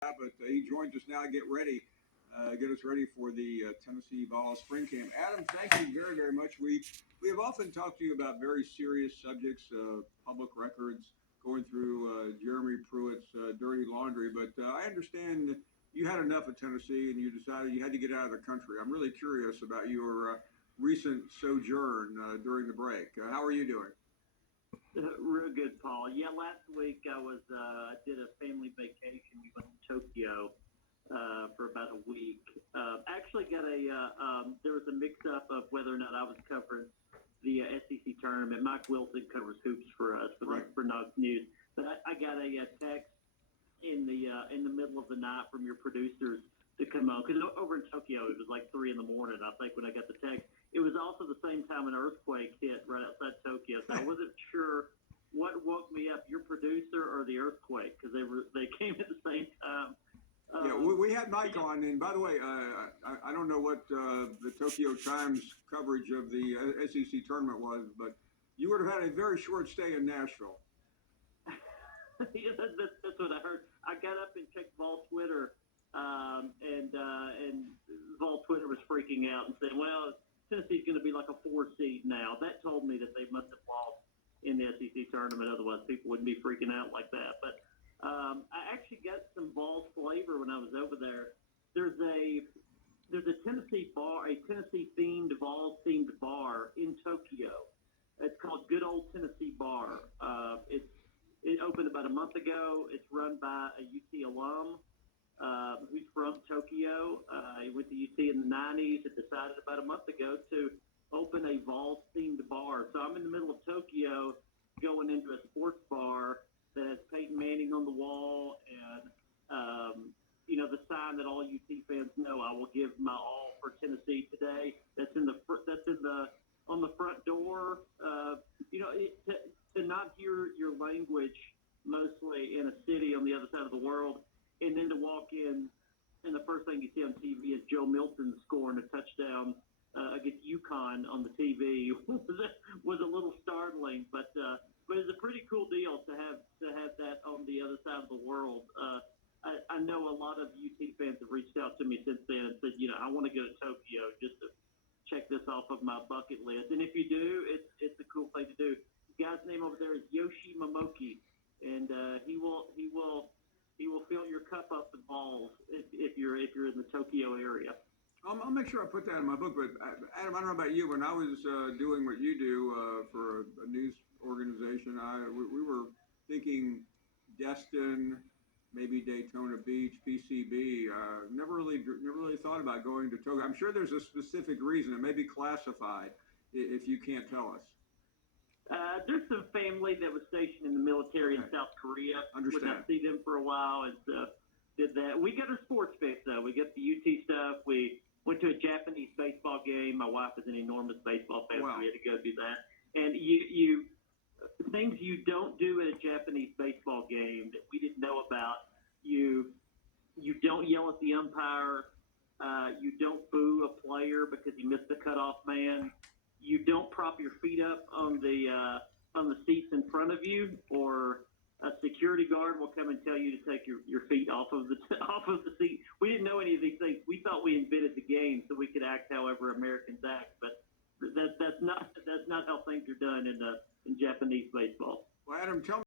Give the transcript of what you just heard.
But he joins us now to get us ready for the Tennessee Vols spring camp. Adam, thank you very, very much. We have often talked to you about very serious subjects, public records, going through Jeremy Pruitt's dirty laundry. But I understand you had enough of Tennessee and you decided you had to get out of the country. I'm really curious about your recent sojourn during the break. How are you doing? Real good, Paul. Yeah, last week I did a family vacation. We went to Tokyo for about a week. Actually, there was a mix-up of whether or not I was covering the SEC tournament. Mike Wilson covers hoops for us for Knox News. But I got a text in the middle of the night from your producers to come on, because over in Tokyo it was like 3 in the morning, I think, when I got the text. It was also the same time an earthquake hit right outside Tokyo, so I wasn't sure what woke me up, your producer or the earthquake, because they came at the same time. Yeah, we had Mike on, and by the way, I don't know what the Tokyo Times coverage of the SEC tournament was, but you would have had a very short stay in Nashville. Yeah, that's what I heard. I got up and checked Vol Twitter, and Vol Twitter was freaking out and saying, well, Tennessee's going to be like a 4 seed now. That told me that they must have lost in the SEC tournament. Otherwise, people wouldn't be freaking out like that. But I actually got some Vols flavor when I was over there. There's a Tennessee bar, a Tennessee themed Vols themed bar in Tokyo. It's called Good Old Tennessee Bar. It opened about a month ago. It's run by a UT alum who's from Tokyo. He went to UT in the 90s and decided about a month ago to open a Vols-themed bar. So I'm in the middle of Tokyo going into a sports bar that has Peyton Manning on the wall and, the sign that all UT fans know, I will give my all for Tennessee today. That's on the front door. To not hear your language mostly in a city on the other side of the world, and then to walk in, and the first thing you see on TV is Joe Milton scoring a touchdown against UConn on the TV was a little startling, but it's a pretty cool deal to have that on the other side of the world. I know a lot of UT fans have reached out to me since then and said, I want to go to Tokyo just to check this off of my bucket list. And if you do, it's a cool thing to do. The guy's name over there is Yoshi Momoki, and he will fill your cup up with balls if you're in the Tokyo area. I'll make sure I put that in my book. But Adam, I don't know about you. When I was doing what you do for a news organization, we were thinking Destin, maybe Daytona Beach, PCB. Never really thought about going to Tokyo. I'm sure there's a specific reason. It may be classified if you can't tell us. There's some family that was stationed in the military in South Korea. Understand. Would not see them for a while, and did that. We got a sports fix, though. We got the UT stuff. We went to a Japanese baseball game. My wife is an enormous baseball fan, Wow. So we had to go do that. And you things you don't do at a Japanese baseball game that we didn't know about. You don't yell at the umpire. You don't boo a player because he missed the cutoff man. You don't prop your feet up on the seats in front of you, or a security guard will come and tell you to take your feet off of the seat. We didn't know any of these things. We thought we invented the game so we could act however Americans act, but that's not how things are done in Japanese baseball. Well, Adam, tell me.